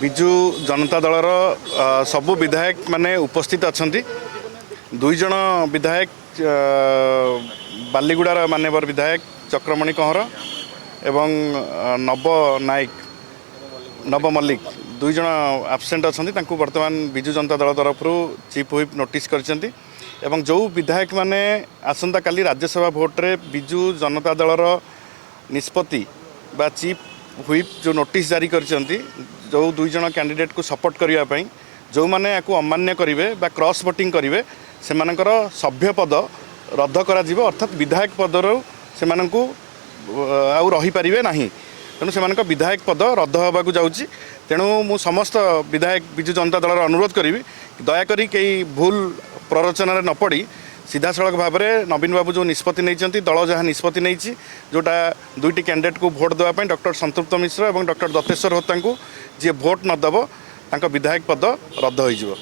विजु जनता दलर सबु विधायक माने उपस्थित अच्छा दुई जन विधायक बालीगुड़ार मान्यवर विधायक चक्रमणि कंवर एवं नव नायक नव मल्लिक दुई जन आबसेंट अच्छा बर्तमान विजु जनता दल तरफ चीफ व्हिप नोटिस करछंती एवं जो विधायक माने आसंता काली राज्यसभा भोट्रे विजु जनता दलर निष्पत्ति बा चीफ व्हिप जो नोटिस जारी करछंती जो दुई जन कैंडिडेट को सपोर्ट करने जो मैंने या अमान्य करेंगे क्रॉस वोटिंग करेंगे से सभ्य पद रद्द कर अर्थात विधायक पदर से आउ रही पारे ना तेणु से विधायक पद रद्द होगा जाऊँगी तेणु मु समस्त विधायक विजु जनता दल अनुरोध करी दयाकोरी कई भूल प्ररोचन न पड़ी सीधा सड़क भाव में नवीन बाबू जो निष्पत्ति नहीं दल जहाँ निष्पत्ति नहीं जोटा दुईटी कैंडिडेट को भोट देवाई डॉक्टर संतृप्त मिश्र और डॉक्टर दत्तेश्वर होता जी भोट नदेव विधायक पद रद्द हो।